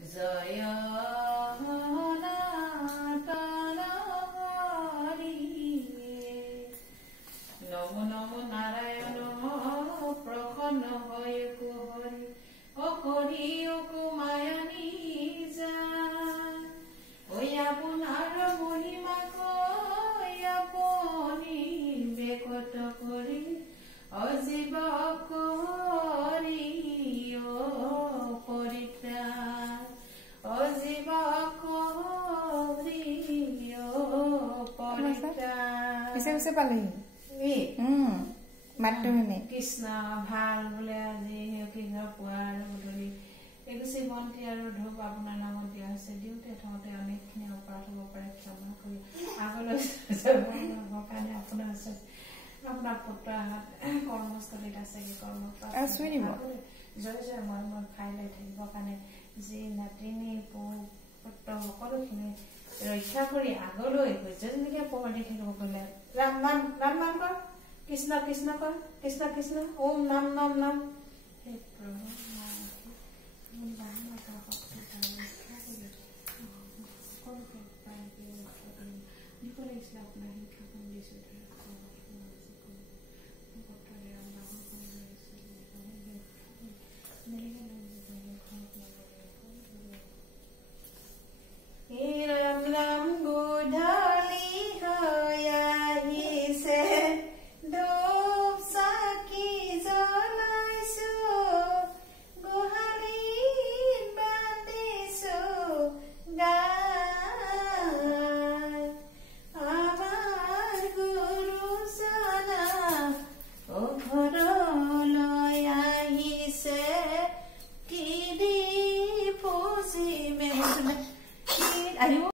জয় সনাতন হৰি নমো নমো নাৰায়ণ প্ৰসন্ন হয় হৰি হৰি মায়ানী যায় ঐ আপোনাৰ মহিমা কৈ আপুনি বেকত কৰি অজীৱ কৰি পৰিত্ৰাণ অজীৱ কৰি পৰিত্ৰাণ পিছে পালেহি মাতটো শুনি কৃষ্ণ ভাল বোলে আজি কৃষ্ণ পুৱাৰ গধূলি এগুচি বন্তি আৰু ধূপ আপোনাৰ নামত দিয়া হৈছে দিওঁতে থওঁতে অনেকখিনি অপৰাধ হ'ব পাৰে ক্ষমা কৰি আগলৈ কাৰণে আপোনাৰ ওচৰত আপোনাৰ পুত্ৰ কৰ্মস্থলীত আছে কি কৰ্ম জয় জয় মই খাই লৈ থাকিবৰ কাৰণে যি নাতিনী পুত্ৰ সকলোখিনি ৰক্ষা কৰি আগলৈ যেনেকে পোহৰ দি থাকিব গ'লে ৰাম নাম কৰ কৃষ্ণ কৃষ্ণ কৰ কৃষ্ণ কৃষ্ণ ওম নাম নাম নাম হে প্ৰভু ৰাম ৰাম গধূলি হৈ আহিছে ধূপ চাকি জ্বলাইছো গোহালিত বান্ধিছো গাই আমাৰ গুৰুজনা ঘৰলৈ আহিছে কি দি পুজিমে আহিব